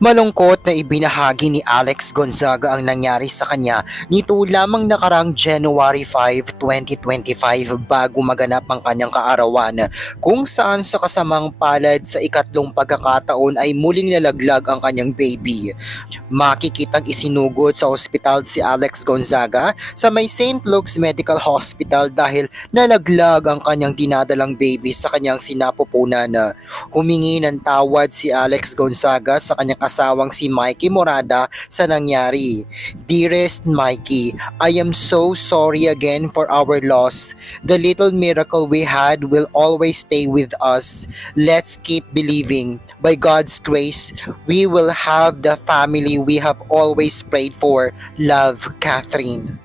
Malungkot na ibinahagi ni Alex Gonzaga ang nangyari sa kanya nito lamang nakarang January 5, 2025 bago maganap ang kanyang kaarawan kung saan sa kasamang palad sa ikatlong pagkakataon ay muling nalaglag ang kanyang baby. Makikitang isinugod sa ospital si Alex Gonzaga sa may St. Luke's Medical Hospital dahil nalaglag ang kanyang dinadalang baby sa kanyang sinapupunan. Humingi ng tawad si Alex Gonzaga sa kanyang asawang si Mikey Morada sa nangyari. Dearest Mikey, I am so sorry again for our loss. The little miracle we had will always stay with us. Let's keep believing. By God's grace, we will have the family we have always prayed for. Love, Catherine.